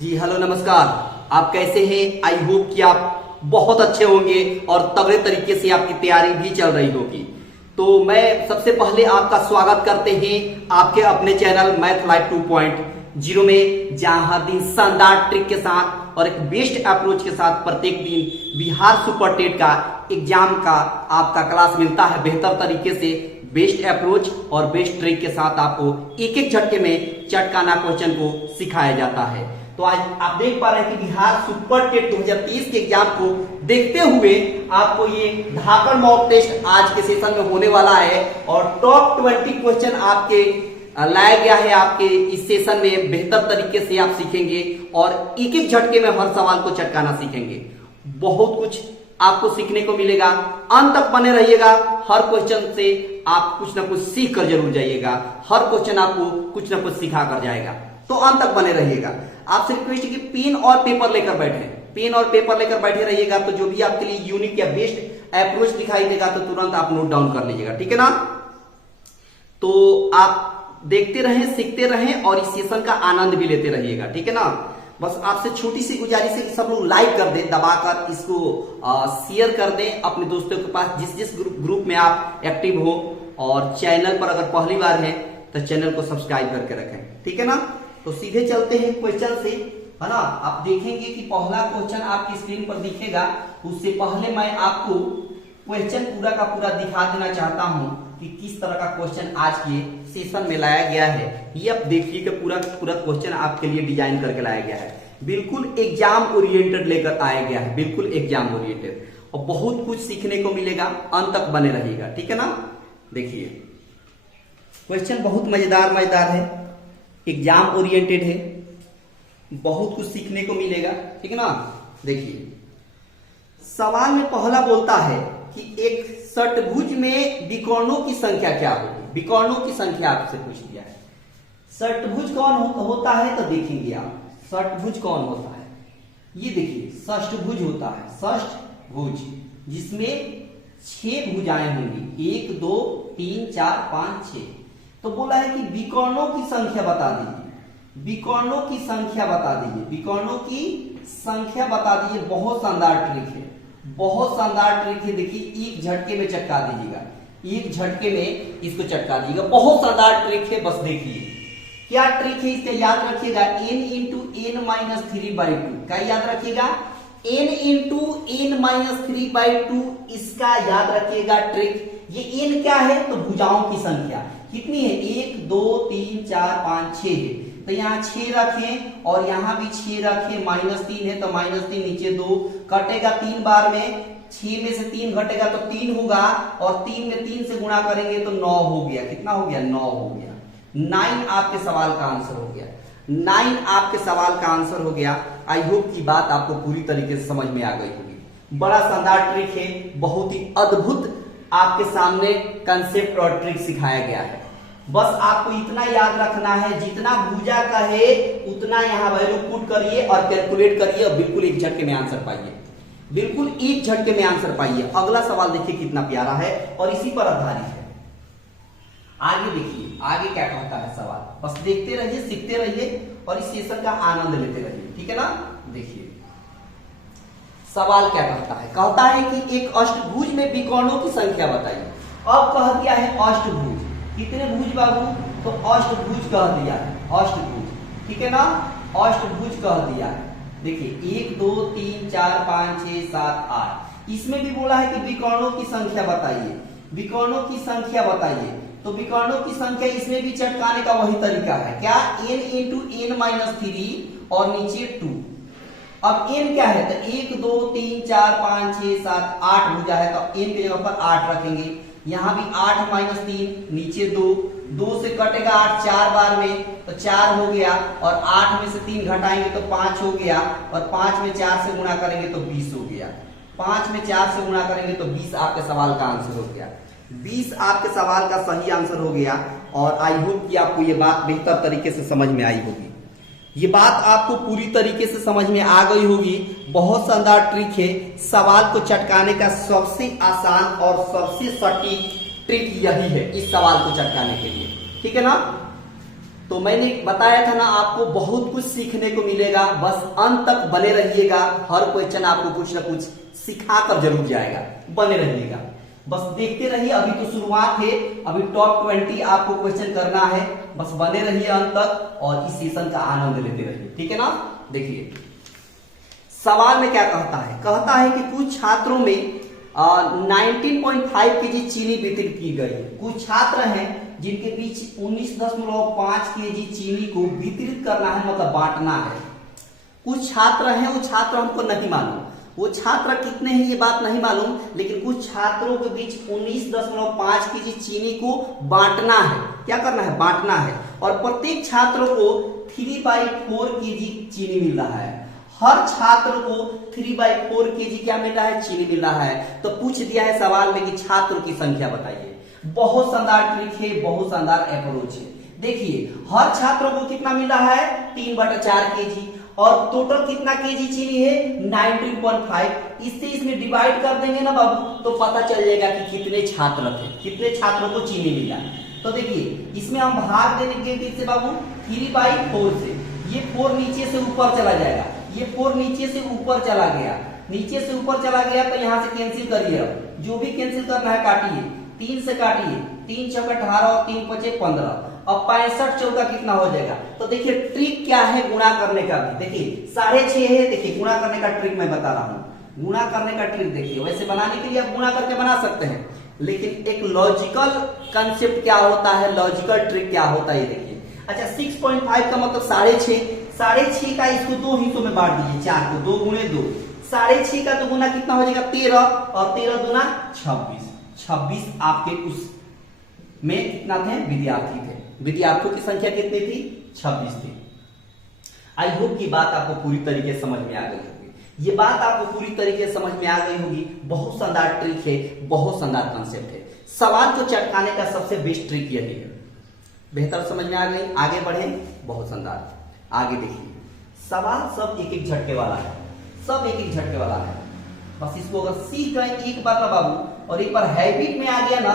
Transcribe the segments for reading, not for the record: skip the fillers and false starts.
जी hello नमस्कार। आप कैसे हैं? आई होप कि आप बहुत अच्छे होंगे और तगड़े तरीके से आपकी तैयारी भी चल रही होगी। तो मैं सबसे पहले आपका स्वागत करते हैं आपके अपने चैनल मैथ लाइफ 2.0 में, जहां हर दिन शानदार ट्रिक के साथ और एक बेस्ट अप्रोच के साथ प्रत्येक दिन बिहार सुपर टेट का एग्जाम का आपका क्लास मिलता है बेहतर तरीके से, बेस्ट अप्रोच और बेस्ट ट्रिक के साथ आपको एक एक झटके में चटकाना क्वेश्चन को सिखाया जाता है। तो आज आप देख पा रहे हैं कि बिहार सुपर टेट 2023 के एग्जाम को देखते हुए आपको ये धाकड़ मॉक टेस्ट आज के सेशन में होने वाला है और टॉप 20 क्वेश्चन आपके लाया गया है। आपके इस सेशन में बेहतर तरीके से आप सीखेंगे और एक एक झटके में हर सवाल को चटकाना सीखेंगे। बहुत कुछ आपको सीखने को मिलेगा, अंत तक बने रहिएगा। हर क्वेश्चन से आप कुछ ना कुछ सीख कर जरूर जाइएगा, हर क्वेश्चन आपको कुछ ना कुछ सिखा कर जाएगा, तो अंत तक बने रहिएगा। आपसे रिक्वेस्ट है कि पेन और पेपर लेकर बैठे, पेन और पेपर लेकर बैठे रहिएगा, तो जो भी आपके लिए यूनिक या बेस्ट अप्रोच दिखाई देगा तो तुरंत आप नोट डाउन कर लीजिएगा, ठीक है ना। तो आप देखते रहें, सीखते रहें और इस सेशन का आनंद भी लेते रहिएगा, ठीक है ना। बस आपसे छोटी सी गुजारिश है कि सब लोग लाइक कर दें, दबाकर इसको शेयर कर दें अपने दोस्तों के पास, जिस जिस ग्रुप में आप एक्टिव हो। और चैनल पर अगर पहली बार है तो चैनल को सब्सक्राइब करके रखें, ठीक है ना। तो सीधे चलते हैं क्वेश्चन से, है ना। आप देखेंगे कि पहला क्वेश्चन आपकी स्क्रीन पर दिखेगा। उससे पहले मैं आपको क्वेश्चन पूरा का पूरा दिखा देना चाहता हूं कि किस तरह का क्वेश्चन आज के सेशन में लाया गया है। ये आप देखिए कि पूरा पूरा क्वेश्चन आपके लिए डिजाइन करके लाया गया है, बिल्कुल एग्जाम ओरिएंटेड लेकर आया गया है, बिल्कुल एग्जाम ओरिएंटेड, और बहुत कुछ सीखने को मिलेगा। अंत तक बने रहिएगा, ठीक है ना। देखिए क्वेश्चन बहुत मजेदार है, एग्जाम ओरिएंटेड है, बहुत कुछ सीखने को मिलेगा, ठीक है ना। देखिए सवाल में पहला बोलता है कि एक षटभुज में विकर्णों की संख्या क्या होगी। विकर्णों की संख्या आपसे पूछ लिया है। षटभुज कौन होता है तो देखेंगे आप, षटभुज कौन होता है। ये देखिए षष्ठभुज होता है, षष्ठभुज जिसमें 6 भुजाएं होंगी, 1 2 3 4 5 6। तो बोला है कि विकर्णों की संख्या बता दीजिए, विकर्णों की संख्या बता दीजिए, विकर्णों की संख्या बता दीजिए। बहुत शानदार ट्रिक है, बहुत शानदार ट्रिक है। देखिए एक झटके में चटका दीजिएगा, एक झटके में इसको चटका दीजिएगा, बहुत शानदार ट्रिक है। बस देखिए क्या ट्रिक है, इसका याद रखिएगा, n इंटू n माइनस 3/2। क्या याद रखिएगा, n इंटू n माइनस 3/2, इसका याद रखिएगा ट्रिक। ये n क्या है तो भुजाओं की संख्या कितनी है, 1 2 3 4 5 6 है, तो यहाँ 6 रखें और यहाँ भी 6 रखें। -3 है तो -3, नीचे 2 कटेगा 3 बार में, 6 में से 3 घटेगा तो 3 होगा, और 3 में 3 से गुणा करेंगे तो 9 हो गया। कितना हो गया, 9 हो गया। 9 आपके सवाल का आंसर हो गया, 9 आपके सवाल का आंसर हो गया। आई होप की बात आपको पूरी तरीके से समझ में आ गई होगी। बड़ा शानदार ट्रिक है, बहुत ही अद्भुत आपके सामने कंसेप्ट और ट्रिक सिखाया गया है। बस आपको इतना याद रखना है, जितना भुजा का है उतना यहाँ वैल्यू पुट करिए और कैलकुलेट करिए और बिल्कुल एक झटके में आंसर पाइए, बिल्कुल एक झटके में आंसर पाइए। अगला सवाल देखिए कितना प्यारा है और इसी पर आधारित है। आगे देखिए आगे क्या कहता है सवाल, बस देखते रहिए, सीखते रहिए और इस सेशन का आनंद लेते रहिए, ठीक है ना। देखिए सवाल क्या कहता है, कहता है कि एक अष्टभुज में विकर्णों की संख्या बताइए। अब कह दिया है अष्टभुज, कितने भुज बाबू, तो अष्टभुज कह दिया है, अष्टभुज, ठीक है ना, अष्टभुज कह दिया है। देखिए 1 2 3 4 5 6 7 8, इसमें भी बोला है कि विकर्णों की संख्या बताइए, विकर्णों की संख्या बताइए। तो विकर्णों की संख्या इसमें भी चटकाने का वही तरीका है, क्या, n इंटू n माइनस 3 और नीचे 2। अब n क्या है तो 1 2 3 4 5 6 7 8 भुजा है, तो n की जगह पर 8 रखेंगे। यहाँ भी 8 माइनस 3, नीचे 2, 2 से कटेगा 8 4 बार में तो 4 हो गया, और 8 में से 3 घटाएंगे तो 5 हो गया, और 5 में 4 से गुणा करेंगे तो 20 हो गया। 5 में 4 से गुणा करेंगे तो 20 आपके सवाल का आंसर हो गया, 20 आपके सवाल का सही आंसर हो गया। और आई होप कि आपको ये बात बेहतर तरीके से समझ में आई होगी, ये बात आपको पूरी तरीके से समझ में आ गई होगी। बहुत शानदार ट्रिक है, सवाल को चटकाने का सबसे आसान और सबसे सटीक ट्रिक यही है, इस सवाल को चटकाने के लिए, ठीक है ना। तो मैंने बताया था ना, आपको बहुत कुछ सीखने को मिलेगा, बस अंत तक बने रहिएगा। हर क्वेश्चन आपको कुछ ना कुछ सिखा कर जरूर जाएगा, बने रहिएगा, बस देखते रहिए। अभी तो शुरुआत है, अभी टॉप 20 आपको क्वेश्चन करना है, बस बने रहिए अंत तक और इस सेशन का आनंद लेते रहिए, ठीक है ना। देखिए सवाल में क्या कहता है कि कुछ छात्रों में 19.5 kg चीनी वितरित की गई है। कुछ छात्र हैं जिनके बीच 19.5 kg चीनी को वितरित करना है, मतलब बांटना है। कुछ छात्र हैं, वो छात्र हमको नहीं मालूम, वो छात्र कितने हैं ये बात नहीं मालूम, लेकिन कुछ छात्रों के बीच 19.5 kg चीनी को बांटना है। क्या करना है? बांटना है। और प्रत्येक छात्र को 3/4 kg चीनी मिल रहा है। हर छात्र को 3/4 kg क्या मिल रहा है? चीनी मिल रहा है। तो पूछ दिया है सवाल में कि छात्रों की संख्या बताइए। बहुत शानदार ट्रिक है, बहुत शानदार अप्रोच है। देखिए हर छात्रों को कितना मिल रहा है? 3/4 kg। और टोटल कितना केजी चीनी है? 19.5। इससे इसमें डिवाइड कर देंगे ना बाबू, तो पता चल जाएगा कि कितने छात्र थे, कितने छात्रों को चीनी मिला। तो देखिए इसमें हम भाग देंगे किससे बाबू? 3/4 से। ये 4 नीचे से ऊपर चला जाएगा, ये 4 नीचे से ऊपर चला गया, नीचे से ऊपर चला गया, तो यहां से कैंसिल करिए। अब जो भी कैंसिल करना है काटिए, 3 से काटिए, 3 चौका 18 और 3 पचे 15। अब 65 चौका कितना हो जाएगा? तो देखिए ट्रिक क्या है गुणा करने का भी। देखिए 6.5 है, देखिए गुणा करने का ट्रिक मैं बता रहा हूं। गुणा करने का ट्रिक देखिए, वैसे बनाने के लिए आप गुणा करके बना सकते हैं, लेकिन एक लॉजिकल कंसेप्ट क्या होता है, लॉजिकल ट्रिक क्या होता है ये देखिए। अच्छा 6.5 का मतलब 6.5, 6.5 का इसको 2 हिस्सों में बांट दीजिए, 4 को 2 गुणे 2, 6.5 का 2 गुना कितना हो जाएगा? 13, और 13 दूना 26। 26 आपके उस में कितना थे? विद्यार्थी थे। विद्यार्थियों की संख्या कितनी थी? 26 थी। आई होप की बात आपको पूरी तरीके से समझ में आ गई होगी। ये बात आपको पूरी तरीके से समझ में आ गई होगी। बहुत शानदार ट्रिक है, बहुत शानदार कंसेप्ट है। सवाल को चटकाने का सबसे बेस्ट ट्रिक यही है। बेहतर समझ में आ गई, आगे बढ़े। बहुत शानदार, आगे देखिए। सवाल सब एक एक झटके वाला है, सब एक एक झटके वाला है। बस इसको अगर सीख गए एक बार ना बाबू, और एक बार हैबिट में आ गया ना,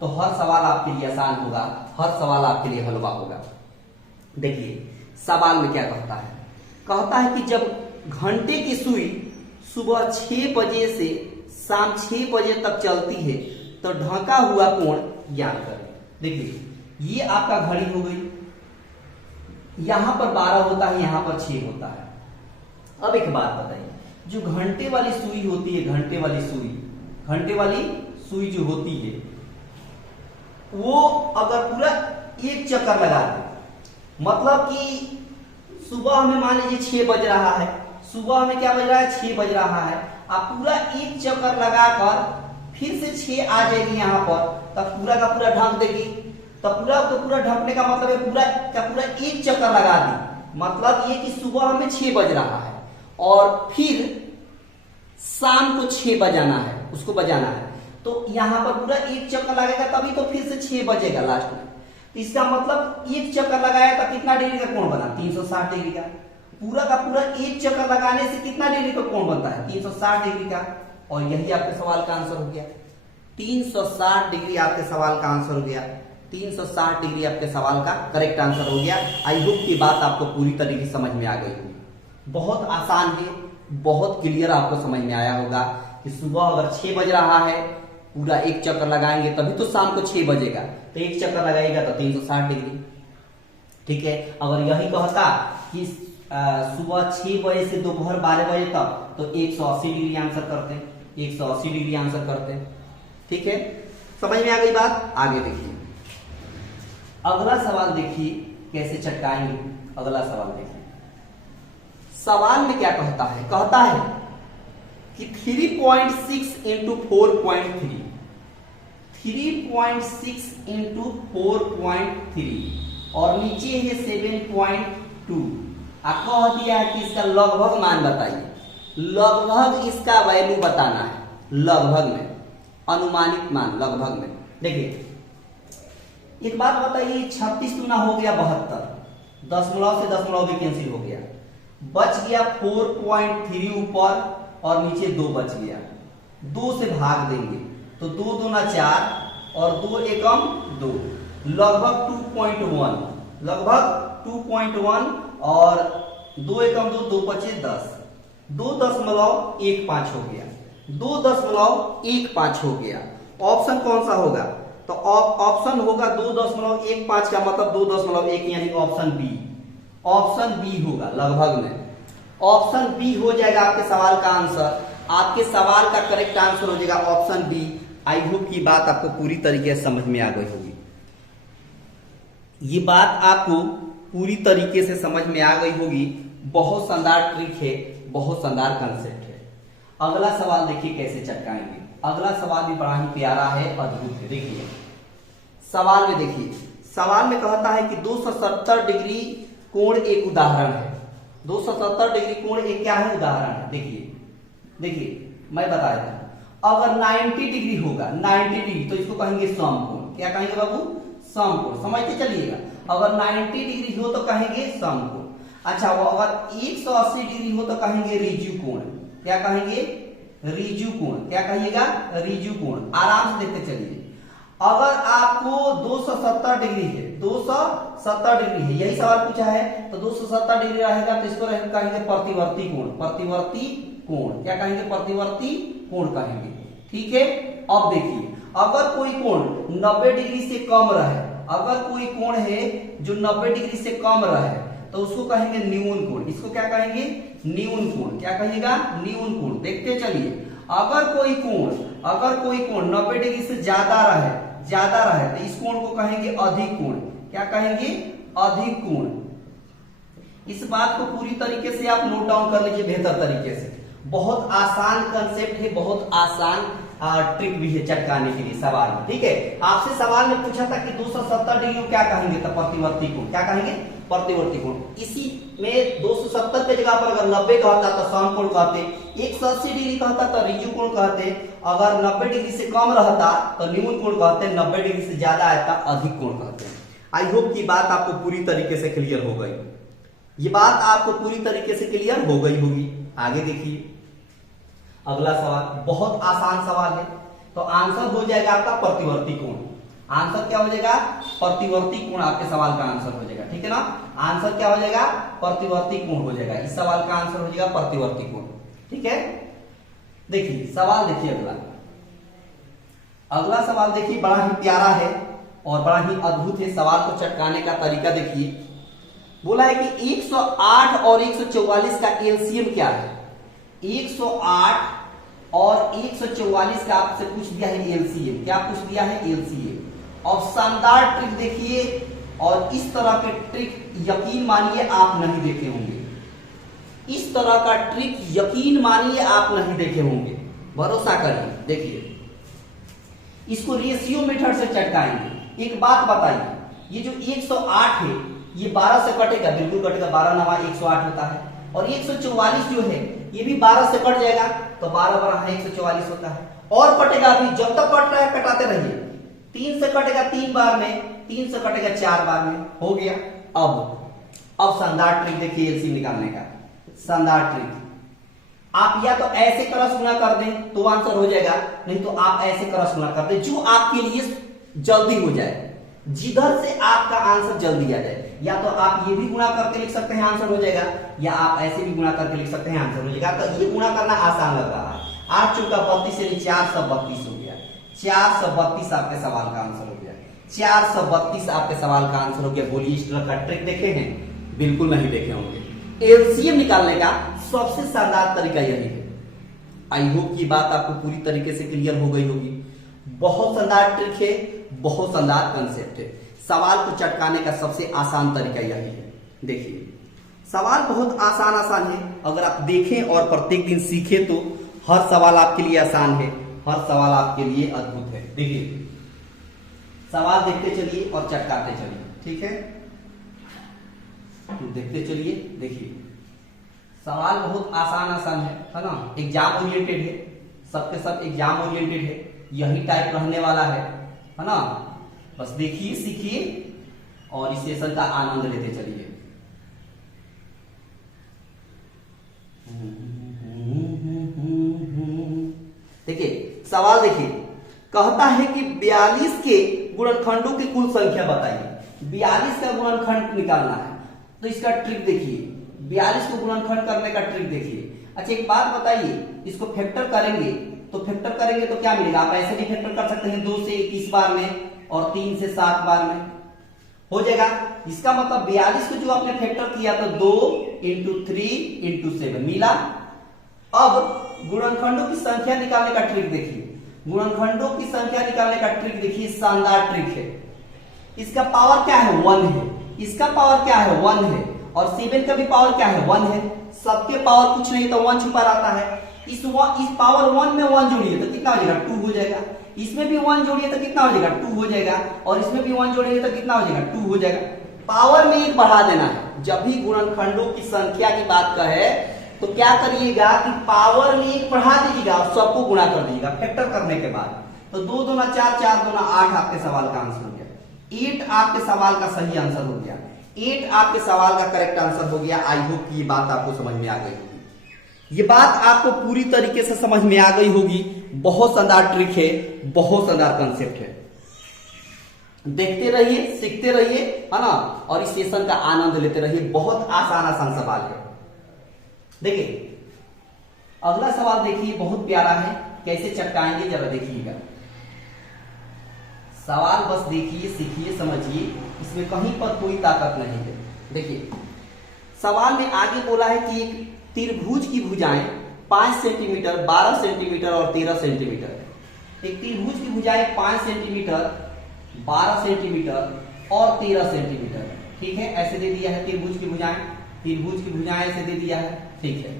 तो हर सवाल आपके लिए आसान होगा, हर सवाल आपके लिए हलवा होगा। देखिए सवाल में क्या कहता है कि जब घंटे की सुई सुबह 6 बजे से शाम 6 बजे तक चलती है तो ढका हुआ कोण ज्ञात करें। देखिए ये आपका घड़ी हो गई, यहां पर 12 होता है, यहां पर 6 होता है। अब एक बात बताइए, जो घंटे वाली सुई होती है, घंटे वाली सुई जो होती है, वो अगर पूरा एक चक्कर लगा दे, मतलब कि सुबह हमें मान लीजिए 6 बज रहा है, सुबह हमें क्या बज रहा है? 6 बज रहा है। आप पूरा एक चक्कर लगाकर फिर से 6 आ जाएगी यहाँ पर, तब पूरा का पूरा ढक देगी। तब पूरा ढकने का मतलब है पूरा का पूरा एक चक्कर लगा दी, मतलब ये कि सुबह हमें 6 बज रहा है और फिर शाम को 6 बजाना है, उसको बजाना है। तो यहां पर पूरा एक चक्कर लगेगा तभी तो फिर से 6 बजेगा लास्ट में। तो इसका मतलब एक चक्कर लगाया तो कितना डिग्री का कोण बना? 360 डिग्री का। पूरा का पूरा एक चक्कर लगाने से कितना डिग्री का कोण बनता है? 360 डिग्री का। और यही आपके सवाल का आंसर हो गया। 360 डिग्री आपके सवाल का आंसर हो गया। 360 डिग्री आपके सवाल का करेक्ट आंसर हो गया। आई होप की बात आपको पूरी तरीके से समझ में आ गई होगी। बहुत आसान है, बहुत क्लियर आपको समझ में आया होगा कि सुबह अगर 6 बज रहा है, पूरा एक चक्कर लगाएंगे तभी तो शाम को 6 बजेगा, तो एक चक्कर लगाएगा तो 360 डिग्री। ठीक है, अगर यही कहता कि सुबह 6 बजे से दोपहर 12 बजे तक, तो 180 डिग्री आंसर करते, 180 डिग्री आंसर करते। ठीक है, समझ में आ गई बात। आगे देखिए, अगला सवाल देखिए कैसे चटकाएंगे। अगला सवाल देखिए, सवाल में क्या कहता है कि 3.6 इंटू 4.3, 3.6 इंटू 4.3 और नीचे है 7.2। कह दिया है कि इसका लगभग मान बताइए। लगभग इसका वैल्यू बताना है, लगभग में, अनुमानित मान लगभग में। देखिए एक बात बताइए, 36 गुना हो गया 72, दशमलव से दशमलव भी कैंसिल हो गया, बच गया 4.3 ऊपर और नीचे 2 बच गया। 2 से भाग देंगे तो 2 दूना 4 और 2 एकम 2, लगभग 2.1, लगभग 2.1 और 2 एकम 2, 2 पचे 10, 2.15 हो गया, 2.15 हो गया। ऑप्शन कौन सा होगा? तो ऑप्शन होगा 2.15 का मतलब 2.1 यानी ऑप्शन बी। ऑप्शन बी होगा लगभग में, ऑप्शन बी हो जाएगा आपके सवाल का आंसर। आपके सवाल का करेक्ट आंसर हो जाएगा ऑप्शन बी। आई होप की बात आपको पूरी तरीके से समझ में आ गई होगी। ये बात आपको पूरी तरीके से समझ में आ गई होगी। बहुत शानदार ट्रिक है, बहुत शानदार कंसेप्ट है। अगला सवाल देखिए कैसे चटकाएंगे। अगला सवाल भी बड़ा ही प्यारा है, अद्भुत है। देखिए सवाल में, देखिए सवाल में कहता है कि 270 डिग्री कोण एक उदाहरण है। 270 डिग्री कोण एक क्या है? उदाहरण है। देखिए मैं बता देता हूं। अगर 90 डिग्री होगा, 90 डिग्री, तो इसको कहेंगे समकोण। क्या कहेंगे बाबू? समकोण। समझते चलिएगा। अगर 90 डिग्री हो तो कहेंगे समकोण। अच्छा, वो अगर 180 डिग्री हो तो कहेंगे रिजु कोण। क्या कहेंगे? रिजु कोण। क्या कहिएगा? रिजु कोण। आराम से देखते चलिए। अगर आपको 270 डिग्री है, 270 डिग्री है, यही सवाल पूछा है, तो 270 डिग्री रहेगा तो इसको कहेंगे प्रतिवर्ती कोण। प्रतिवर्ती कोण। क्या कहेंगे? प्रतिवर्ती कोण कहेंगे। ठीक है। अब देखिए, अगर कोई कोण 90 डिग्री से कम रहे, अगर कोई कोण है जो 90 डिग्री से कम रहे, तो उसको कहेंगे न्यून कोण। इसको क्या कहेंगे? न्यून कोण। क्या कहिएगा? न्यून कोण। देखते चलिए, अगर कोई कोण 90 डिग्री से ज्यादा रहे तो इस कोण को कहेंगे अधिक कोण। क्या कहेंगे? अधिक कोण। इस बात को पूरी तरीके से आप नोट डाउन कर लीजिए बेहतर तरीके से। बहुत आसान कंसेप्ट है, बहुत आसान ट्रिक भी है चटकाने के लिए सवाल में। ठीक है। आपसे सवाल में पूछा था कि 270 डिग्री को क्या कहेंगे? तो प्रतिवर्ती कोण। क्या कहेंगे? प्रतिवर्ती कोण। इसी में 270 के जगह पर अगर 90 कहता तो समकोण कहते, 180 डिग्री कहता तो रिजु कोण कहते, अगर 90 डिग्री से कम रहता तो न्यून कोण कहते, 90 डिग्री से ज्यादा आता अधिक कोण कहते। आई होप की बात आपको पूरी तरीके से क्लियर हो गई। ये बात आपको पूरी तरीके से क्लियर हो गई होगी। आगे देखिए अगला सवाल, बहुत आसान सवाल है। तो आंसर हो जाएगा आपका प्रतिवर्ती कोण। आंसर क्या हो जाएगा? प्रतिवर्ती कोण आपके सवाल का आंसर हो जाएगा। ठीक है ना। आंसर क्या हो जाएगा? प्रतिवर्ती कोण हो जाएगा। इस सवाल का आंसर हो जाएगा प्रतिवर्ती कोण। ठीक है। देखिए सवाल, देखिए अगला सवाल देखिए बड़ा ही प्यारा है और बड़ा ही अद्भुत है। सवाल को चटकाने का तरीका देखिए। बोला है कि 108 और 144 का एलसीएम क्या है? 108 और 144 का आपसे पूछ दिया है एलसीएम। क्या पूछ दिया है? एलसीएम। और शानदार ट्रिक देखिए, और इस तरह के ट्रिक यकीन मानिए आप नहीं देखे होंगे। इस तरह का ट्रिक यकीन मानिए आप नहीं देखे होंगे, भरोसा करिए। देखिए इसको रेशियो मेथड से चटकाएंगे। एक बात बताइए, ये जो 108 है ये 12 से कटेगा? बिल्कुल कटेगा। 12 नवा 108 होता है। और 144 जो है ये भी 12 से कट जाएगा, तो 12 12 144 होता है। और कटेगा, अभी जब तक कट रहा है कटाते रहिए। 3 से कटेगा 3 बार में, 3 से कटेगा 4 बार में, हो गया। अब शानदार ट्रिक देखिए एलसीएम निकालने का। शानदार ट्रिक, आप या तो ऐसे क्रॉस गुणा कर दें तो आंसर हो जाएगा, नहीं तो आप ऐसे क्रॉस गुणा कर दें जो आपके लिए जल्दी हो जाए, जिधर से आपका आंसर जल्दी आ जाए। या तो आप ये भी गुणा करके लिख सकते हैं, आंसर हो जाएगा, या आप ऐसे भी गुणा करके लिख सकते हैं, आंसर हो जाएगा। तो ये गुणा करना आसान लग रहा है। 8 चौका 32 यानी 432 हो गया। 432 आपके सवाल का आंसर हो गया। 432 आपके सवाल का आंसर हो गया। बोलिए इस तरह का ट्रिक देखे हैं? बिल्कुल नहीं देखे होंगे। एलसीएम निकालने का सबसे शानदार तरीका यही है। आई होप की बात आपको पूरी तरीके से क्लियर हो गई होगी। बहुत शानदार ट्रिक है, बहुत शानदार कंसेप्ट है। सवाल को चटकाने का सबसे आसान तरीका यही है। देखिए सवाल बहुत आसान है। अगर आप देखें और प्रत्येक दिन सीखें तो हर सवाल आपके लिए आसान है, हर सवाल आपके लिए अद्भुत है। देखिए सवाल देखते चलिए और चटकाते चलिए। ठीक है, देखते चलिए। देखिए सवाल बहुत आसान है ना। एग्जाम ओरिएंटेड है, सबके सब एग्जाम ओरिएंटेड है, यही टाइप रहने वाला है ना। बस देखिए, सीखिए और इस सेशन का आनंद लेते चलिए। देखिए सवाल देखिए, कहता है कि 42 के गुणनखंडों की कुल संख्या बताइए। 42 का गुणनखंड निकालना है। तो इसका ट्रिक देखिए, 42 को गुणनखंड करने का ट्रिक देखिए। अच्छा एक बात बताइए, इसको फैक्टर करेंगे तो क्या मिलेगा? आप ऐसे भी फैक्टर कर सकते हैं, 2 से 21 बार में और 3 से 7 बार में हो जाएगा। इसका मतलब 42 को जो आपने फैक्टर किया तो 2 इंटू 3 इंटू 7 मिला। अब गुणनखंडों की संख्या निकालने का ट्रिक देखिए, गुणनखंडों की संख्या निकालने का ट्रिक देखिए, शानदार ट्रिक है। इसका पावर क्या है? 1 है। इसका पावर क्या है? 1 है। और 7 का भी पावर क्या है? 1 है। सबके पावर कुछ नहीं तो 1 छुपा रहता है। इस पावर 1 में 1 जोड़िए तो कितना हो जाएगा? 2 हो जाएगा। इसमें भी 1 जोड़िए तो कितना हो जाएगा? 2 हो जाएगा। और इसमें भी 1 जोड़ेंगे तो कितना हो जाएगा? 2 हो जाएगा। पावर में 1 बढ़ा देना है। जब भी गुणनखंडों की संख्या की बात कहे तो क्या करिएगा कि पावर में 1 बढ़ा दीजिएगा और सबको गुणा कर दीजिएगा फैक्टर करने के बाद। तो 2 दूना 4, 4 दूना 8 आपके सवाल का आंसर हो गया। 8 आपके सवाल का सही आंसर हो गया। 8 आपके सवाल का करेक्ट आंसर हो गया। आई होप कि ये बात आपको समझ में आ गई होगी। ये बात आपको पूरी तरीके से समझ में आ गई होगी। बहुत शानदार ट्रिक है, बहुत शानदार कंसेप्ट है। देखते रहिए, सीखते रहिए, है ना, और इस सेशन का आनंद लेते रहिए। बहुत आसान सवाल है। देखिए अगला सवाल देखिए, बहुत प्यारा है। कैसे चटकाएंगे जरा देखिएगा। सवाल बस देखिए, सीखिए, समझिए, इसमें कहीं पर कोई ताकत नहीं है। देखिए सवाल में आगे बोला है कि एक त्रिभुज की भुजाएं 5 सेंटीमीटर, 12 सेंटीमीटर और 13 सेंटीमीटर है। एक त्रिभुज की भुजाएं 5 सेंटीमीटर, 12 सेंटीमीटर और 13 सेंटीमीटर, ठीक है, ऐसे दे दिया है। त्रिभुज की भुजाएं ऐसे दे दिया है, ठीक है।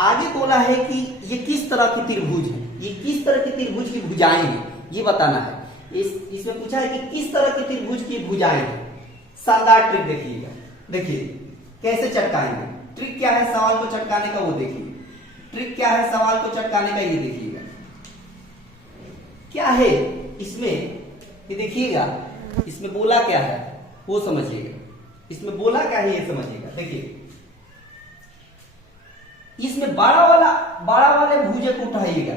आगे बोला है कि ये किस तरह की त्रिभुज है, ये किस तरह की त्रिभुज की भुजाएं हैं, ये बताना है। इसमें पूछा है कि किस तरह की त्रिभुज की भुजाएं हैं। शानदार ट्रिक देखिएगा। देखिए कैसे चटकाएंगे। ट्रिक क्या है सवाल को चटकाने का, वो देखिए। ट्रिक क्या है सवाल को चटकाने का, ये देखिएगा। क्या है इसमें, ये देखिएगा। इसमें बोला क्या है वो समझिएगा। इसमें बोला क्या है ये समझिएगा। देखिए इसमें बड़ा वाले भुजा को उठाइएगा।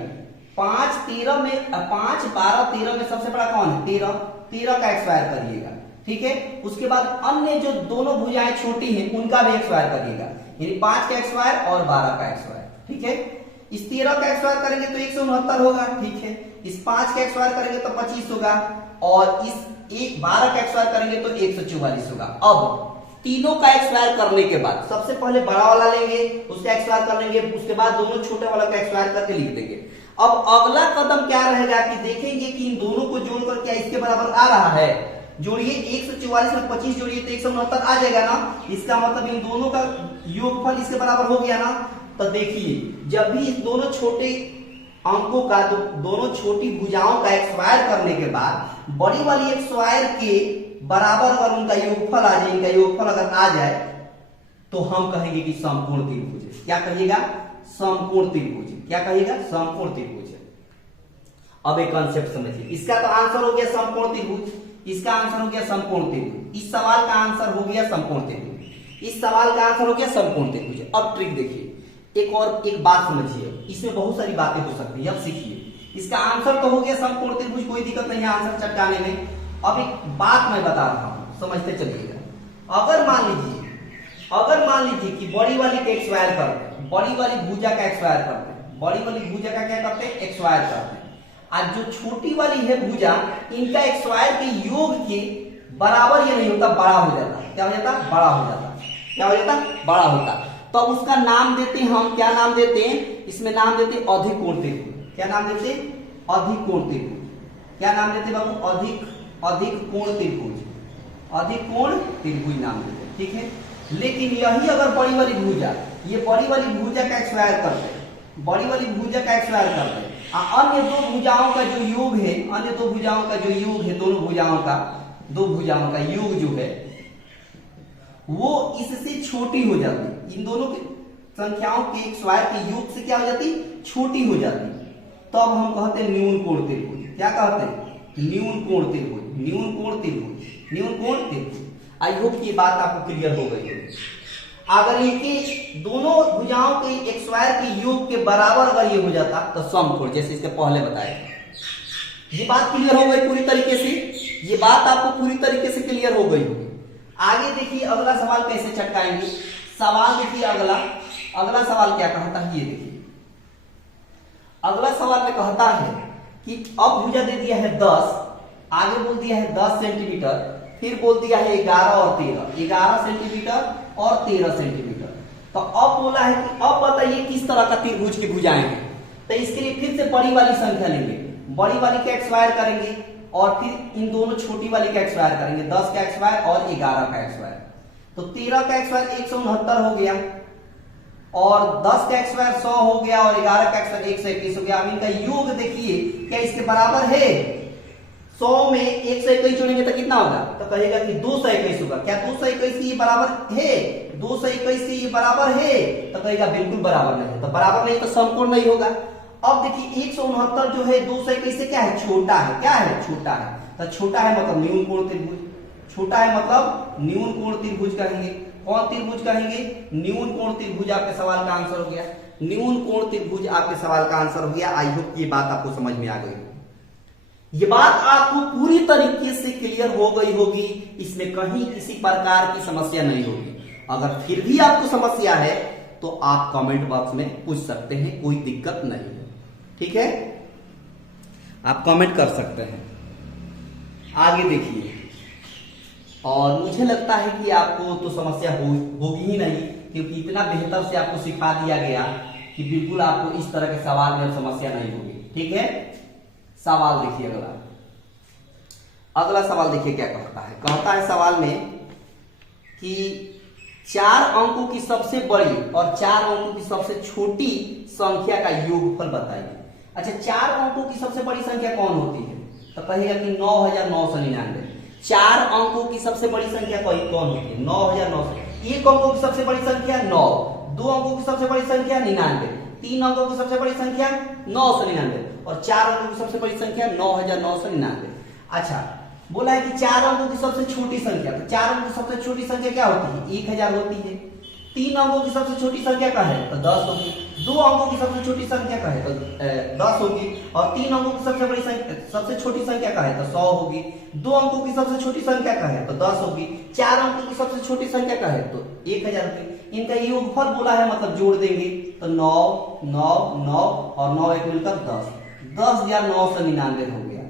5, 13 में 5, 12, 13 में सबसे बड़ा कौन है? 13 का एक्सवायर करिएगा, ठीक है। उसके बाद अन्य जो दोनों भुजाएं छोटी हैं उनका भी एक्सवायर करिएगा, यानी 5 का एक्सवायर और 12 का एक्सवायर, ठीक है। इस 13 का एक्सवायर करेंगे तो 169 होगा, ठीक है। इस 5 का एक्सवायर करेंगे तो 25 होगा और इस 12 का एक्सवायर करेंगे तो 144 होगा। अब तीनों का एक्सवायर करने के बाद सबसे पहले बड़ा वाला लेंगे, उसका एक्सवायर कर लेंगे, उसके बाद दोनों छोटे वाला का एक्सवायर करके लिख देंगे। अब अगला कदम क्या रहेगा कि देखेंगे कि इन दोनों को जोड़कर क्या इसके बराबर आ रहा है। जोड़िए 144 में 25 जोड़िए तो 169 आ जाएगा ना। इसका मतलब इन दोनों का योगफल इसके बराबर हो गया ना। तो देखिए जब भी इस दोनों छोटे अंकों का, दोनों छोटी भुजाओं का एक्सवायर करने के बाद बड़ी वाली एक्सवायर के बराबर अगर उनका योगफल आ जाए, इनका योगफल अगर आ जाए तो हम कहेंगे कि समकोण त्रिभुज है। क्या कहिएगा? समकोण त्रिभुज। क्या कहिएगा? समकोण त्रिभुज। अब एक कंसेप्ट समझिए। इसका तो आंसर हो गया समकोण त्रिभुज, इसका आंसर हो गया समकोण त्रिभुज, इस सवाल का आंसर हो गया समकोण त्रिभुज, इस सवाल का आंसर हो गया समकोण त्रिभुज। अब ट्रिक देखिए, एक बात समझिए, इसमें बहुत सारी बातें हो सकती है। अब सीखिए। इसका आंसर तो हो गया समकोण त्रिभुज, कोई दिक्कत नहीं है आंसर चटकाने में। अब एक बात मैं बता रहा हूं, समझते चलिएगा। अगर मान लीजिए कि बड़ी वाली का एक्सवायर करते हैं, बड़ी वाली भुजा का एक्सवायर करते हैं, बड़ी वाली भुजा का क्या करते हैं? एक्सवायर करते हैं। आज जो छोटी वाली है भुजा, इनका एक्सवायर के योग के बराबर ये नहीं होता, बड़ा हो जाता। क्या हो जाता? बड़ा हो जाता। क्या हो जाता? बड़ा होता। तो उसका नाम देते हैं हम, क्या नाम देते हैं? इसमें नाम देते हैं अधिकोण त्रिभुज। क्या नाम देते हैं? अधिकोण त्रिभुज। क्या नाम देते बाबू? अधिकोण त्रिभुज। अधिकोण त्रिभुज नाम देते हैं, ठीक है। लेकिन यही अगर बड़ी वाली भुजा, ये बड़ी वाली भुजा का एक्सवायर करते हैं, बड़ी वाली भुजा का एक्सवायर करते हैं, अन्य दो भुजाओं का जो योग है, अन्य दो भुजाओं का जो योग है, दोनों भुजाओं का, दो भुजाओं का योग जो है वो इससे छोटी हो जाती। इन दोनों की संख्याओं के एक्सवायर के योग से क्या हो जाती? छोटी हो जाती। तो अब हम कहते हैं न्यून कोण त्रिभुज। क्या कहते हैं? न्यून कोण त्रिभुज, न्यून कोण त्रिभुज, न्यून कोण त्रिभुज। आई होप कि ये बात आपको क्लियर हो गई होगी। अगर इनके दोनों भुजाओं के एक्सवायर के योग के बराबर अगर ये हो जाता तो समकोण, जैसे इसके पहले बताया। ये बात क्लियर हो गई पूरी तरीके से? ये बात आपको पूरी तरीके से क्लियर क्लियर हो गई होगी। आगे देखिए अगला सवाल कैसे चटकाएंगे। सवाल देखिए अगला सवाल क्या कहता है, ये देखिए अगला सवाल में कहता है कि अब भुजा दे दिया है 10, आगे बोल दिया है 10 सेंटीमीटर, फिर बोल दिया है 11 और 13, 11 सेंटीमीटर और 13 सेंटीमीटर। तो अब बोला है कि अब बताइए किस तरह का त्रिभुज की भुजाएं हैं। तो इसके लिए फिर से बड़ी वाली संख्या लेंगे, बड़ी वाली का एक्सवायर करेंगे और फिर इन दोनों छोटी वाली का एक्सवायर करेंगे, 10 का एक्सवायर और 11 का एक्सवायर। तो 13 का एक्सवायर 169 हो गया और 10 का एक्सवायर 100 हो गया और 11 का एक्सवायर 121 हो गया। अब इनका योग देखिए क्या इसके बराबर है। 100 में 121 जोड़ेंगे तो कितना होगा, तो कहेगा कि 221 होगा। क्या 221 की ये बराबर है, 221 की ये बराबर है, तो कहेगा बिल्कुल बराबर नहीं है। तो बराबर नहीं तो समकोण नहीं होगा। अब देखिए 169 जो है 221 से क्या है, छोटा है। क्या है, छोटा है। तो छोटा है मतलब न्यून कोण त्रिभुज, छोटा है मतलब न्यून कोण त्रिभुज कहेंगे। कौन त्रिभुज कहेंगे, न्यून कोण त्रिभुज। आपके सवाल का आंसर हो गया न्यून कोण त्रिभुज, आपके सवाल का आंसर हो गया। आई होप ये बात आपको समझ में आ गई, ये बात आपको पूरी तरीके से क्लियर हो गई होगी, इसमें कहीं किसी प्रकार की समस्या नहीं होगी। अगर फिर भी आपको समस्या है तो आप कमेंट बॉक्स में पूछ सकते हैं, कोई दिक्कत नहीं है, ठीक है, आप कमेंट कर सकते हैं। आगे देखिए, और मुझे लगता है कि आपको तो समस्या होगी ही नहीं, क्योंकि इतना बेहतर से आपको सिखा दिया गया कि बिल्कुल आपको इस तरह के सवाल में समस्या नहीं होगी, ठीक है। सवाल देखिए अगला सवाल देखिए क्या कहता है सवाल में कि 4 अंकों की सबसे बड़ी और 4 अंकों की सबसे छोटी संख्या का योगफल बताइए। अच्छा, 4 अंकों की सबसे बड़ी संख्या कौन होती है, तो कहेगा कि 9999। 4 अंकों की सबसे बड़ी संख्या कौन होती है, 9999। 1 अंकों की सबसे बड़ी संख्या 9, 2 अंकों की सबसे बड़ी संख्या 99, 3 अंकों की सबसे बड़ी संख्या 999 और 4 अंकों की सबसे बड़ी संख्या 9999। अच्छा, बोला है कि 4 अंकों की सबसे छोटी संख्या, तो 4 अंकों की सबसे छोटी संख्या क्या होती है, 1000 होती है। 3 अंकों की सबसे छोटी संख्या क्या है, तो 10 होगी। 2 अंकों की सबसे छोटी संख्या क्या है, तो 10 होगी। और 3 अंकों की सबसे बड़ी संख्या, सबसे छोटी संख्या क्या है, तो 100 होगी। 2 अंकों की सबसे छोटी संख्या क्या है, तो 10 होगी। 4 अंकों की सबसे छोटी संख्या क्या है, तो 1000 होगी। इनका योगफल बोला है, मतलब जोड़ देंगे तो 9 9 9 और 9 एक मिलकर 10, 10,999 हो गया।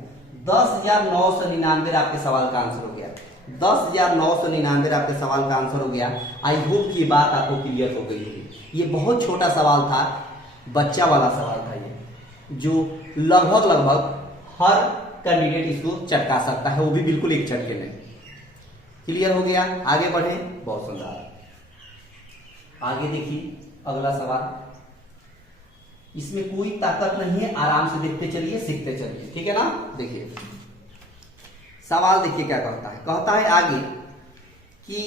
10,999 आपके सवाल का आंसर हो गया। 10,999 आपके सवाल का आंसर हो गया। आई होप कि ये बात आपको क्लियर हो गई होगी। ये बहुत छोटा सवाल था, बच्चा वाला सवाल था ये, जो लगभग हर कैंडिडेट इसको चटका सकता है, वो भी बिल्कुल एक झटके में। क्लियर हो गया, आगे बढ़े। बहुत सुंदर, आगे देखिए अगला सवाल, इसमें कोई ताकत नहीं है, आराम से देखते चलिए, सीखते चलिए, ठीक है ना। देखिए सवाल देखिए क्या कहता है आगे कि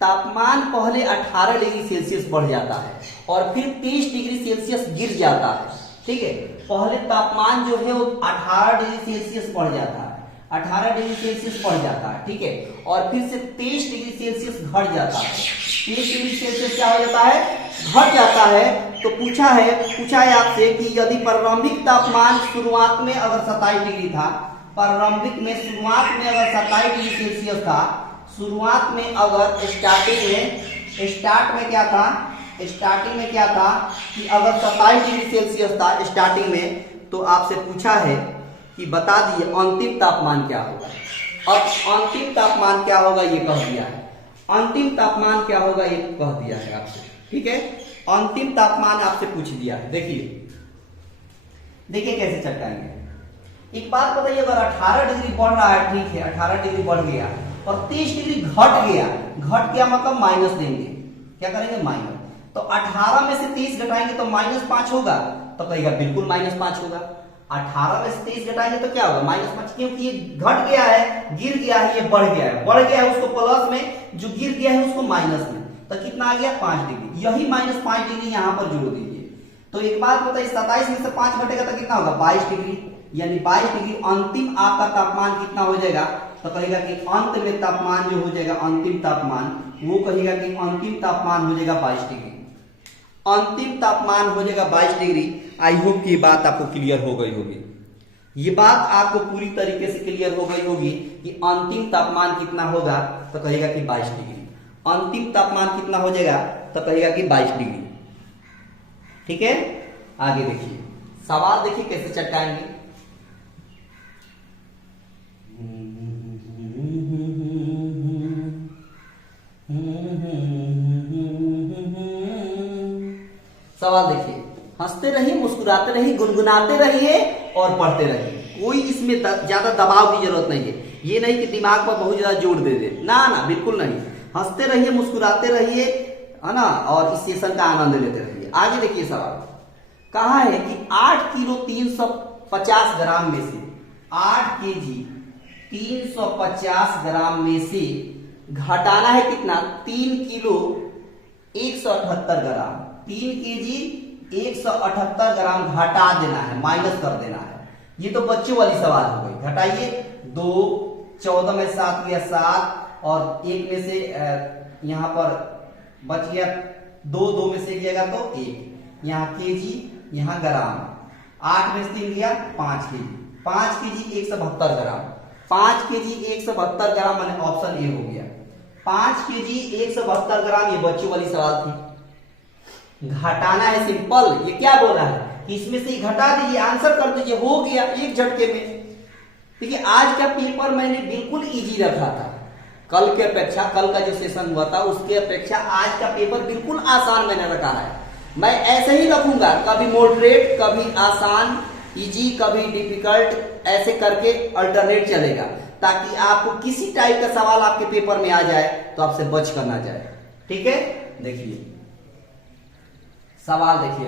तापमान पहले 18 डिग्री सेल्सियस बढ़ जाता है और फिर 23 डिग्री सेल्सियस गिर जाता है, ठीक है। पहले तापमान जो है वो 18 डिग्री सेल्सियस बढ़ जाता है, 18 डिग्री सेल्सियस बढ़ जाता है, ठीक है, और फिर से 23 डिग्री सेल्सियस घट जाता है। 23 डिग्री सेल्सियस क्या हो जाता है, घट जाता है। तो पूछा है आपसे कि यदि प्रारंभिक तापमान शुरुआत में अगर 27 डिग्री था, प्रारंभिक में शुरुआत में अगर 27 डिग्री सेल्सियस था, शुरुआत में अगर स्टार्टिंग में क्या था कि अगर 27 डिग्री सेल्सियस था स्टार्टिंग में, तो आपसे पूछा है कि बता दिए अंतिम तापमान क्या होगा। अब अंतिम तापमान क्या होगा ये कह दिया है, अंतिम तापमान क्या होगा ये कह दिया है आपसे, ठीक है। अंतिम तापमान आपसे पूछ दिया है। देखिए कैसे चटकाएंगे। एक बात बताइए, अगर 18 डिग्री बढ़ रहा है, ठीक है, 18 डिग्री बढ़ गया और 23 डिग्री घट गया मतलब माइनस देंगे, क्या करेंगे, माइनस। तो 18 में से 23 घटाएंगे तो -5 होगा, तो कहेगा बिल्कुल -5 होगा। 18 में से 23 घटाएंगे तो क्या होगा, -5, क्योंकि ये घट गया है, गिर गया है, ये बढ़ गया है उसको प्लस में, जो गिर गया है उसको माइनस में, तो कितना आ गया, 5 डिग्री। यही -5 डिग्री यहां पर जोड़ दीजिए। तो एक बात बताइए, 27 में से 5 घटेगा तो कितना होगा, 22 डिग्री, यानी 22 डिग्री अंतिम आपका तापमान कितना हो जाएगा, तो कहेगा कि अंत में तापमान जो हो जाएगा, अंतिम तापमान, वो कहेगा कि अंतिम तापमान हो जाएगा 22 डिग्री, अंतिम तापमान हो जाएगा 22 डिग्री। आई होप कि ये बात आपको क्लियर हो गई होगी। ये बात आपको पूरी तरीके से क्लियर हो गई होगी कि अंतिम तापमान कितना होगा, तो कहेगा कि 22 डिग्री। अंतिम तापमान कितना हो जाएगा, तो कहेगा कि 22 डिग्री। ठीक है, आगे देखिए सवाल, देखिए कैसे चटकाएंगे। सवाल देखिए, हंसते रहिए, मुस्कुराते रहिए, गुनगुनाते रहिए और पढ़ते रहिए। कोई इसमें ज्यादा दबाव की जरूरत नहीं है। ये नहीं कि दिमाग पर बहुत ज्यादा जोर दे दे, ना ना, बिल्कुल नहीं। हंसते रहिए, मुस्कुराते रहिए, है ना, और इस सेशन का आनंद लेते रहिए। आगे देखिए सवाल कहा है कि 8 किलो 350 ग्राम में से 8 केजी 350 ग्राम में से घटाना है कितना, 3 किलो 178 ग्राम। 3 केजी 178 ग्राम घटा देना है, माइनस कर देना है। ये तो बच्चों वाली सवाल हो गई। घटाइए, 2 14 में 7 गया 7, और 1 में से यहां पर बच गया 2 में से गया तो 1, यहाँ केजी यहाँ ग्राम। 8 में से 3 गया 5 केजी। 5 केजी 172 ग्राम। 5 केजी 172 ग्राम मैंने ऑप्शन ए हो गया। 5 केजी 172 ग्राम, ये बच्चों वाली सवाल थी। घटाना है, सिंपल। ये क्या बोला है कि इसमें से घटा दीजिए, आंसर कर दीजिए, हो गया एक झटके में। देखिए आज का पेपर मैंने बिल्कुल इजी रखा था, कल के अपेक्षा, कल का जो सेशन हुआ था उसके अपेक्षा आज का पेपर बिल्कुल आसान मैंने रखा है। मैं ऐसे ही रखूंगा, कभी मॉडरेट, कभी आसान, इजी, कभी डिफिकल्ट, ऐसे करके अल्टरनेट चलेगा, ताकि आपको किसी टाइप का सवाल आपके पेपर में आ जाए तो आपसे बच कर ना जाए। ठीक है, देखिए सवाल, देखिए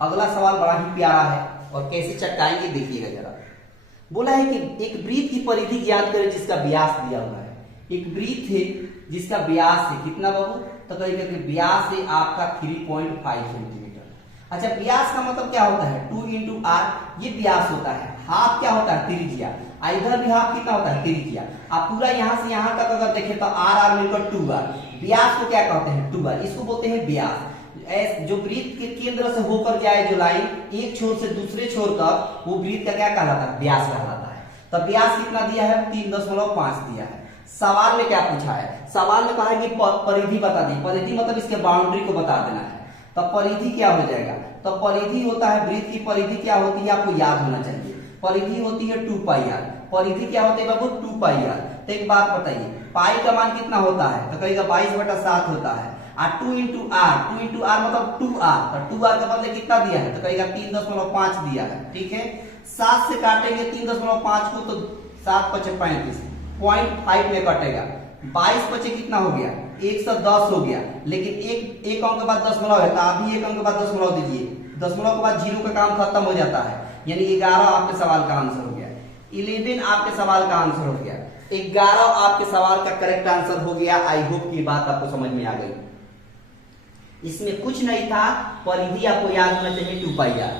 अगला सवाल बड़ा ही प्यारा है और कैसे चटकाएंगे देखिएगा जरा। बोला है कि एक वृत्त की परिधि ज्ञात करें जिसका व्यास दिया हुआ है। एक वृत्त है जिसका व्यास है कितना बाबू, तो कहेगा कि व्यास है आपका 3.5 सेंटीमीटर। अच्छा, व्यास का मतलब क्या होता है, 2 into r, ये व्यास होता है। हाफ क्या होता है, त्रिज्या। इधर भी हाफ कितना होता है, त्रिज्या। आप पूरा यहां से यहां तक अगर देखें तो r मिलकर 2r। व्यास को क्या कहते हैं, 2r, इसको बोलते हैं व्यास। जो वृत्त के केंद्र से होकर जाए जो लाइन एक छोर से दूसरे छोर तक, वो वृत्त का क्या कहलाता है, व्यास कहलाता है। तो व्यास कितना दिया है, 3.5 दिया है। सवाल में क्या पूछा है, सवाल में कहा है कि परिधि बता दी। परिधि मतलब इसके बाउंड्री को बता देना है। तो परिधि क्या हो जाएगा, तो परिधि होता है, वृत्त की परिधि क्या होती है आपको याद होना चाहिए। परिधि होती है 2πr। परिधि क्या होती है बाबू, 2πr। तो एक बात बताइए, पाई का मान कितना होता है, तो कहेगा 22/7 होता है। 2 into r, 2 into r मतलब 2r। तो 2r के बदले कितना दिया है, तो कहेगा 3.5 दिया है। ठीक है, 7 से काटेंगे 3.5 को तो 7 × 35, 0.5 में कटेगा। 22 बचे कितना हो गया, 110 हो गया। लेकिन एक अंक के बाद दशमलव है, तो आप भी एक अंक के बाद दशमलव दीजिए। दशमलव के बाद 0 का काम खत्म हो जाता है, यानी 11 आपके सवाल का आंसर हो गया। 11 आपके सवाल का आंसर हो गया। 11 आपके सवाल का करेक्ट आंसर हो गया। आई होप की बात आपको समझ में आ गई। इसमें कुछ नहीं था, परिधि आपको याद होना चाहिए 2πr।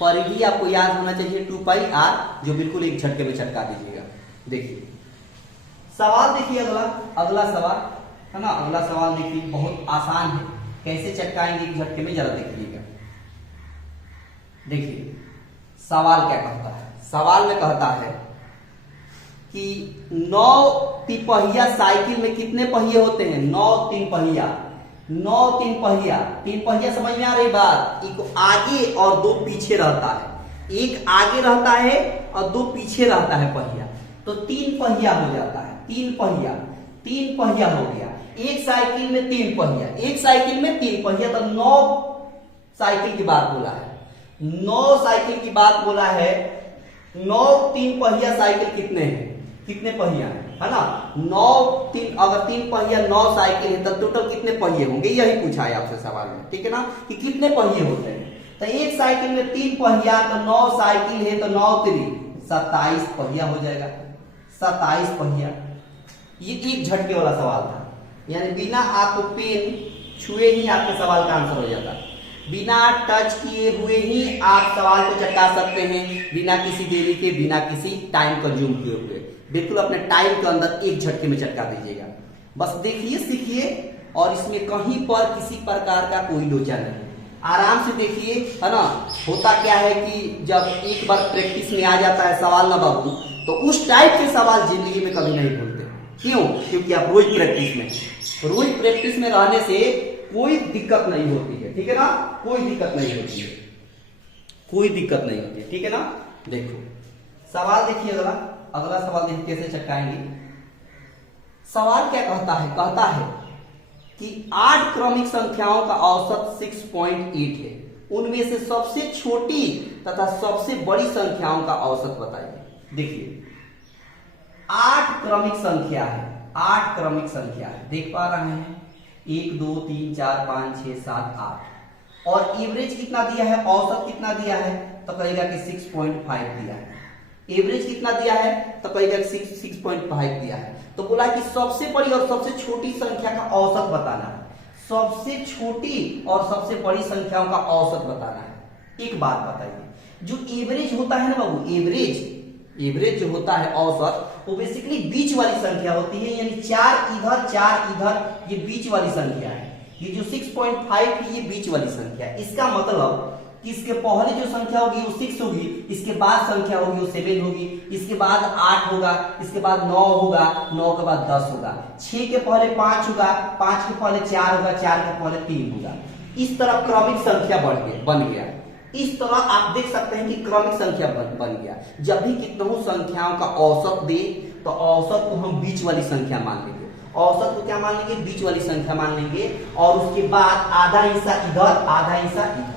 परिधि आपको याद होना चाहिए 2πr, जो बिल्कुल एक झटके में चटका दीजिएगा। देखिए सवाल, देखिए अगला सवाल है ना। अगला सवाल देखिए बहुत आसान है, कैसे चटकाएंगे एक झटके में, जरा देखिएगा। देखिए सवाल क्या कहता है, सवाल में कहता है कि 9 तिपहिया साइकिल में कितने पहिए होते हैं, 9 तीन पहिया। 9 तीन पहिया, तीन पहिया समझ में आ रही बात, एक आगे और 2 पीछे रहता है। एक आगे रहता है और 2 पीछे रहता है पहिया, तो 3 पहिया हो जाता है। 3 पहिया, 3 पहिया हो गया। एक साइकिल में 3 पहिया, एक साइकिल में 3 पहिया, तो 9 साइकिल की बात बोला है। 9 साइकिल की बात बोला है। 9 3 पहिया साइकिल कितने हैं, कितने पहिया है ना। 9 3, अगर 3 पहिया 9 साइकिल है तो टोटल कितने पहिए होंगे, यही पूछा है आपसे सवाल में। ठीक है ना, कि कितने पहिए होते हैं। तो एक साइकिल में 3 पहिया, तो 9 साइकिल है तो 9 3 27 पहिया हो जाएगा। 27 पहिया। ये एक झटके वाला सवाल था, यानी बिना आपको पेन छुए ही आपके सवाल का आंसर हो जाता। बिना टच किए हुए ही आप सवाल को चटका सकते हैं, बिना किसी देरी के, बिना किसी टाइम कंज्यूम किए हुए। बिल्कुल अपने टाइम के अंदर एक झटके में चटका दीजिएगा। बस देखिए, सीखिए, और इसमें कहीं पर किसी प्रकार का कोई लोचा नहीं। आराम से देखिए, है ना। होता क्या है कि जब एक बार प्रैक्टिस में आ जाता है सवाल ना बाबू, तो उस टाइप के सवाल जिंदगी में कभी नहीं भूलते। क्यों? क्योंकि आप रोज प्रैक्टिस में, रोज प्रैक्टिस में रहने से कोई दिक्कत नहीं होती है, ठीक है ना। कोई दिक्कत नहीं होती है, कोई दिक्कत नहीं होती है, ठीक है ना। देखो सवाल देखिए, अगला अगला सवाल देखिए कैसे चटकाएंगे। सवाल क्या कहता है? कहता है कि 8 क्रमिक संख्याओं का औसत 6.8 है, उनमें से सबसे छोटी तथा सबसे बड़ी संख्याओं का औसत बताइए। देखिए 8 क्रमिक संख्या है, 8 क्रमिक संख्या है, देख पा रहे हैं 1 2 3 4 5 6 7 8, और एवरेज कितना दिया है, औसत कितना दिया है, तो कहेगा कि 6.5 दिया है। एवरेज कितना दिया है, तो कहेगा 6.5 दिया है। तो बोला कि सबसे बड़ी और सबसे छोटी संख्या का औसत बताना है, सबसे छोटी और सबसे बड़ी संख्याओं का औसत बताना है। एक बात बताइए, जो एवरेज होता है ना बाबू, एवरेज जो होता है औसत, वो बेसिकली बीच वाली संख्या होती है, यानी 4 इधर 4 इधर, ये बीच वाली संख्या है। ये जो 6.5 है ये बीच वाली संख्या है। इसका मतलब कि इसके पहले जो संख्या होगी वो 6 होगी, इसके बाद संख्या होगी वो 7 होगी, इसके बाद 8 होगा, इसके बाद 9 होगा, 9 के बाद 10 होगा, 6 के पहले 5 होगा, 5 के पहले 4 होगा, 4 के पहले 3 होगा। इस तरह क्रमिक संख्या बन गया। इस तरह आप देख सकते हैं कि क्रमिक संख्या बन गया। जब भी कितनों संख्याओं का औसत दे, तो औसत को हम बीच वाली संख्या मान लेंगे, औसत को क्या मान लेंगे, बीच वाली संख्या मान लेंगे, और उसके बाद आधा हिस्सा इधर आधा हिस्सा इधर।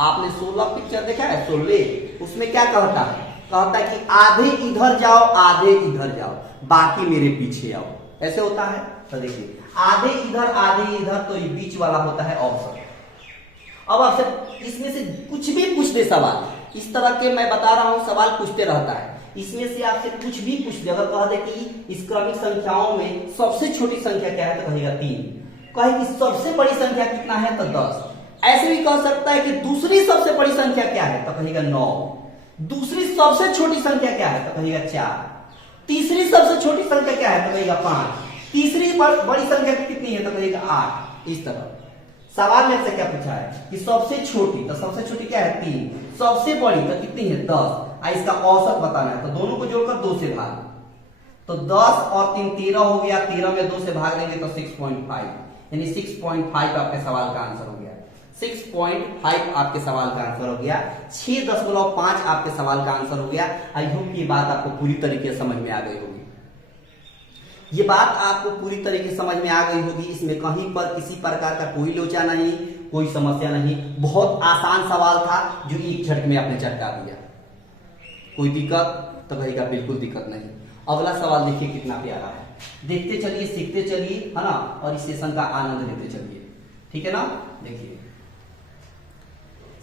आपने 16 पिक्चर देखा है, 16, उसमें क्या कहता है, कहता है कि आधे इधर जाओ आधे इधर जाओ, बाकी मेरे पीछे आओ, ऐसे होता है। तो देखिए आधे इधर, तो ये बीच वाला होता है औसत। अब आपसे इसमें से कुछ भी पूछ दे सवाल, इस तरह के मैं बता रहा हूं सवाल पूछते रहता है, इसमें से आपसे कुछ भी पूछ दे, अगर कह दे कि इस क्रमिक संख्याओं में सबसे छोटी संख्या क्या है, तो कहेगा 3, कहे कि सबसे बड़ी संख्या कितना है, तो 10। ऐसे भी कह सकता है कि दूसरी सबसे बड़ी संख्या क्या है, तो कहेगा 9, दूसरी सबसे छोटी संख्या क्या है, तो कहेगा 4, तीसरी सबसे छोटी संख्या क्या है, तो कहेगा 5, तीसरी बड़ी संख्या कितनी है, तो कहेगा 8। इस तरह सवाल में से क्या पूछा है कि सबसे छोटी, तो सबसे छोटी क्या है 3, सबसे बड़ी तो कितनी है 10, इसका औसत बताना है, तो दोनों को जोड़कर 2 से भाग, तो 10 और 3 13 हो गया, 13 में 2 से भाग देंगे तो 6.5, यानी 6.5 आपके सवाल का आंसर हो गया। 6.5 आपके सवाल का आंसर हो गया। 6.5 आपके सवाल का आंसर हो गया। आई होप ये बात आपको पूरी तरीके से समझ में आ गई होगी। ये बात आपको पूरी तरीके से समझ में आ गई होगी। इसमें कहीं पर किसी प्रकार का कोई लोचा नहीं, कोई समस्या नहीं, बहुत आसान सवाल था जो एक झटक में आपने चटका दिया। कोई दिक्कत? तो कहेगा बिल्कुल दिक्कत नहीं। अगला सवाल देखिए कितना प्यारा है, देखते चलिए, सीखते चलिए, है ना, और इस सेशन का आनंद लेते चलिए, ठीक है ना। देखिए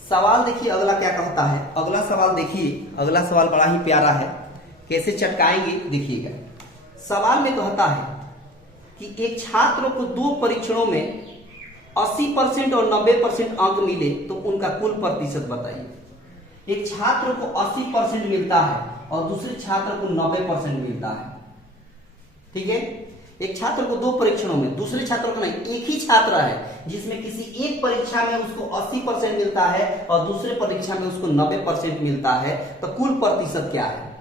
सवाल देखिए अगला क्या कहता है। अगला सवाल देखिए, अगला सवाल बड़ा ही प्यारा है, कैसे चटकाएंगे देखिएगा। सवाल में कहता है कि एक छात्र को 2 परीक्षणों में 80% और 90% अंक मिले तो उनका कुल प्रतिशत बताइए। एक छात्र को 80% मिलता है और दूसरे छात्र को 90% मिलता है, ठीक है। एक छात्र को 2 परीक्षणों में, दूसरे छात्र को नहीं, एक ही छात्र है जिसमें किसी एक परीक्षा में उसको 80% मिलता है और दूसरे परीक्षा में उसको 90% मिलता है, तो कुल प्रतिशत क्या है।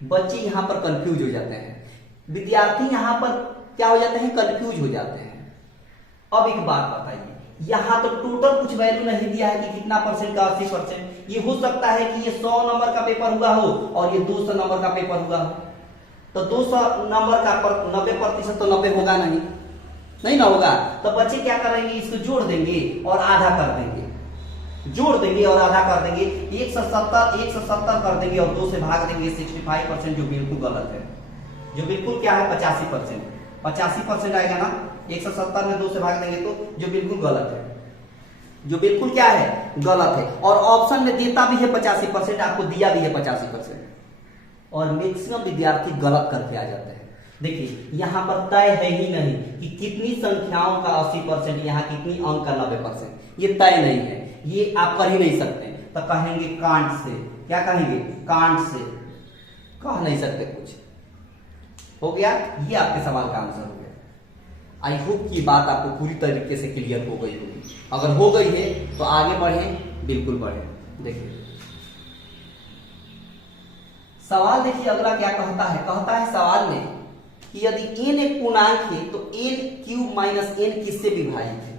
बच्चे यहां पर कंफ्यूज हो जाते हैं, विद्यार्थी यहां पर क्या हो जाते हैं, कंफ्यूज हो जाते हैं। अब एक बात बताइए, यहां तो टोटल कुछ वैल्यू नहीं दिया है कि कितना परसेंट का 80%। ये हो सकता है कि ये 100 नंबर का पेपर हुआ हो और ये 200 नंबर का पेपर हुआ हो, तो 200 नंबर का 90% तो 90 होगा नहीं ना होगा। तो बच्चे क्या करेंगे, इसको जोड़ देंगे और आधा कर देंगे, जोड़ देंगे और आधा कर देंगे, 170 कर देंगे और 2 से भाग देंगे 65%, जो बिल्कुल गलत है। जो बिल्कुल क्या है 85% आएगा ना, 170 में 2 से भाग देंगे तो जो बिल्कुल गलत है, जो बिल्कुल क्या है गलत है। और ऑप्शन में देता भी है 85%, आपको दिया भी है 85%, और मैक्सिमम विद्यार्थी गलत करके आ जाते हैं। देखिए यहां पर तय है ही नहीं कि कितनी संख्याओं का 80%, यहां कितनी अंक का 90%, ये तय नहीं है, ये आप कर ही नहीं सकते। तो कहेंगे कांट से, क्या कहेंगे, कांट से कह नहीं सकते कुछ। हो गया, ये आपके सवाल का आंसर हो गया। आई होप ये बात आपको पूरी तरीके से क्लियर हो गई होगी। अगर हो गई है तो आगे बढ़ें, बिल्कुल बढ़ें। देखिए सवाल देखिए अगला क्या कहता है सवाल में कि यदि n एक पूर्णांक है तो n क्यूब माइनस n किससे विभाजित है।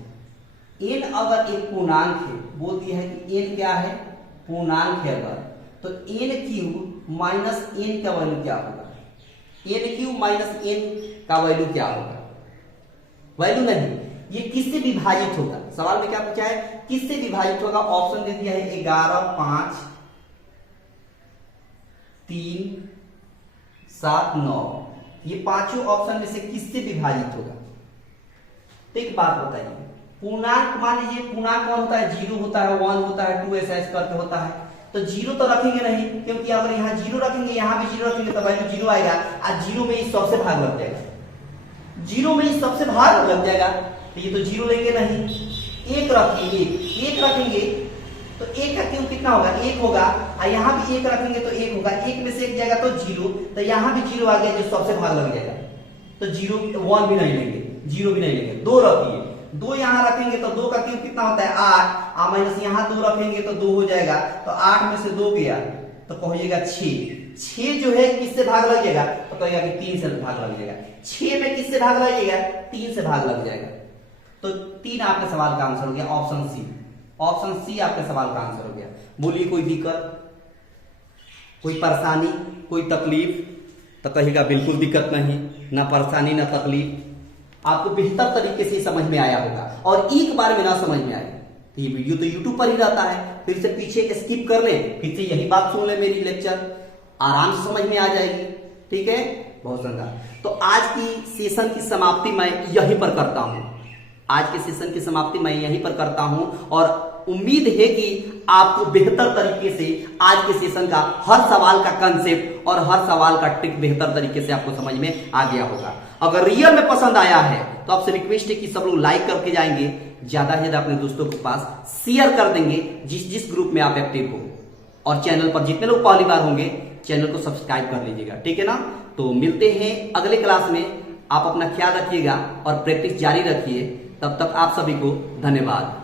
n अगर एक पूर्णांक है, बोल दिया है कि n क्या है, पूर्णांक है अगर, तो n क्यूब माइनस n का वैल्यू क्या होगा, n क्यूब माइनस n का वैल्यू क्या होगा, वैल्यू नहीं, ये किससे विभाजित होगा। सवाल में क्या पूछा है, किससे विभाजित होगा। ऑप्शन दे दिया है 11, 5, 3, 7, 9, ये पांचों ऑप्शन में से किससे विभाजित होगा। तो एक बात बताइए, पूर्णांक मान लीजिए पूर्णांक कौन होता है, 0 होता है, 1 होता है, 2 ऐसा करके होता है, तो 0 तो रखेंगे नहीं, क्योंकि अगर यहाँ 0 रखेंगे यहाँ भी 0 रखेंगे तो वैल्यू 0 आएगा, और 0 में इस सबसे भाग लग जाएगा, 0 में इस सबसे भाग लग जाएगा, तो ये तो 0 लेंगे नहीं, 1 रखेंगे, 1 रखेंगे तो 1 का क्यूब कितना होगा, 1 होगा, और यहाँ भी 1 रखेंगे तो 1 होगा, 1 में से 1 जाएगा तो 0, तो यहाँ भी 0 आ गया जो सबसे भाग लग जाएगा, तो 0 1 भी नहीं लेंगे, 0 भी नहीं लेंगे, 2 रखिए, 2 यहाँ रखेंगे तो 2 का क्यूब कितना होता है 8, और माइनस यहाँ 2 रखेंगे तो 2 हो जाएगा, तो 8 में से 2 गया तो कहिएगा 6 जो है किससे भाग लग जाएगा, तो कहेगा कि 3 से भाग लग जाएगा, 6 में किससे भाग लग जाएगा, 3 से भाग लग जाएगा, तो 3 आपके सवाल का आंसर हो गया, ऑप्शन सी। ऑप्शन सी आपके सवाल का आंसर हो गया। बोलिए कोई दिक्कत, कोई परेशानी, कोई तकलीफ, तो कहिएगा बिल्कुल दिक्कत नहीं, ना परेशानी ना तकलीफ, आपको बेहतर तरीके से समझ में आया होगा। और एक बार में ना समझ में आए तो ये वीडियो तो यूट्यूब पर ही रहता है, फिर से पीछे स्किप कर ले, फिर से यही बात सुन ले, मेरी लेक्चर आराम से समझ में आ जाएगी। ठीक है, बहुत सुंदर। तो आज की सेशन की समाप्ति मैं यहीं पर करता हूं, आज के सेशन की समाप्ति मैं यहीं पर करता हूं, और उम्मीद है कि आपको बेहतर तरीके से आज के सेशन का हर सवाल का कंसेप्ट और हर सवाल का ट्रिक बेहतर तरीके से आपको समझ में आ गया होगा। अगर रियल में पसंद आया है तो आपसे रिक्वेस्ट है कि सब लोग लाइक करके जाएंगे, ज्यादा से ज्यादा अपने दोस्तों के पास शेयर कर देंगे, जिस ग्रुप में आप एक्टिव हो, और चैनल पर जितने लोग पहली बार होंगे चैनल को सब्सक्राइब कर लीजिएगा। ठीक है ना, तो मिलते हैं अगले क्लास में। आप अपना ख्याल रखिएगा और प्रैक्टिस जारी रखिए। तब तक आप सभी को धन्यवाद।